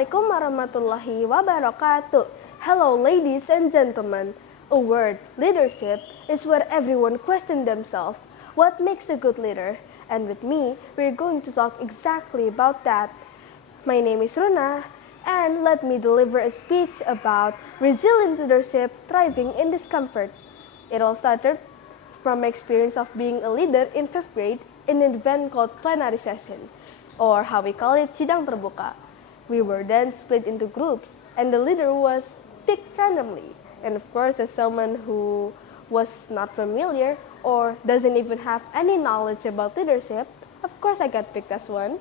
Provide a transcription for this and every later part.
Assalamualaikum warahmatullahi wabarakatuh. Hello, ladies and gentlemen. A word, leadership, is where everyone questions themselves. What makes a good leader? And with me, we're going to talk exactly about that. My name is Runa, and let me deliver a speech about resilient leadership thriving in discomfort. It all started from my experience of being a leader in 5th grade in an event called plenary session, or how we call it sidang terbuka. We were then split into groups, and the leader was picked randomly. And of course, as someone who was not familiar or doesn't even have any knowledge about leadership, of course I got picked as one.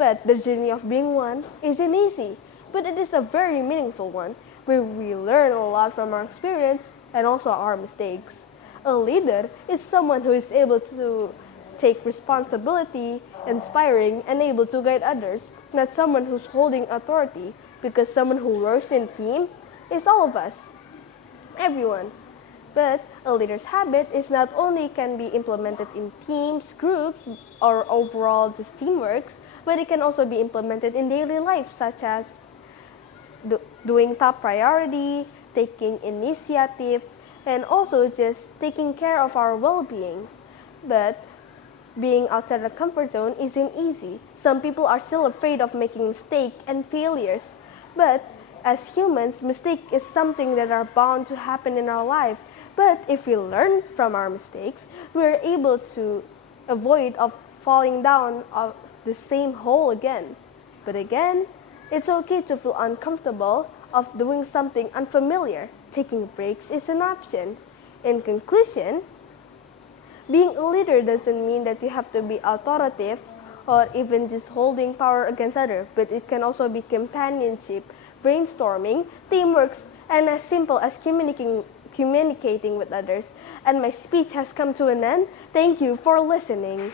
But the journey of being one isn't easy, but it is a very meaningful one, where we learn a lot from our experience and also our mistakes. A leader is someone who is able to take responsibility, inspiring, and able to guide others, not someone who's holding authority, because someone who works in team is all of us, everyone. But a leader's habit is not only can be implemented in teams, groups, or overall just teamwork, but it can also be implemented in daily life, such as doing top priority, taking initiative, and also just taking care of our well-being. But being outside the comfort zone isn't easy. Some people are still afraid of making mistakes and failures. But as humans, mistake is something that are bound to happen in our life. But if we learn from our mistakes, we're able to avoid of falling down of the same hole again. But again, it's okay to feel uncomfortable of doing something unfamiliar. Taking breaks is an option. In conclusion, being a leader doesn't mean that you have to be authoritative or even just holding power against others, but it can also be companionship, brainstorming, teamwork, and as simple as communicating with others. And my speech has come to an end. Thank you for listening.